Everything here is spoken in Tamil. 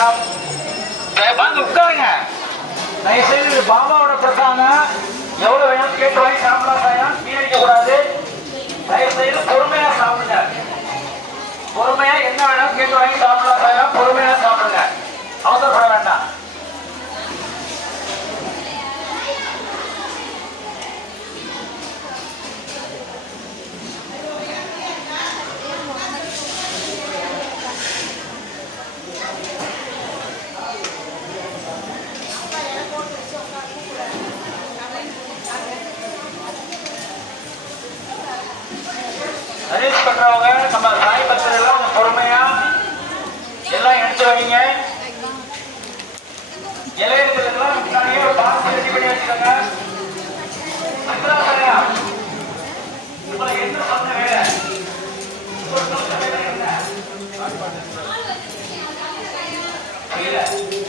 சாயம் வந்து உட்காருங்க. தயவுசெய்து பாபாவோட பிரசாதம் எவ்வளவு வேணும் கேட்டு வாங்கி சாப்பிடலாம் சாயம். வீணடிக்க கூடாது. தயவுசெய்து பொறுமையா சாப்பிடுங்க. பொறுமையா என்ன வேணும் கேட்டு வாங்கி சாப்பிடலாம் சாயம். பொறுமையா சாப்பிடுங்க, அவசரப்பட வேண்டாம். சர்வீஸ் பண்றவங்க நம்ம சாய் பக்தர்கள் கொஞ்சம் பொறுமையா எல்லாம் எடுத்து வைங்க. இலையெல்லாம் முன்னாடியே ஒரு பாக்ஸ் ரெடி பண்ணி வச்சுக்கோங்க. சங்கராச்சாரியா, உங்களை என்ன சொன்ன வேலை என்ன புரியல?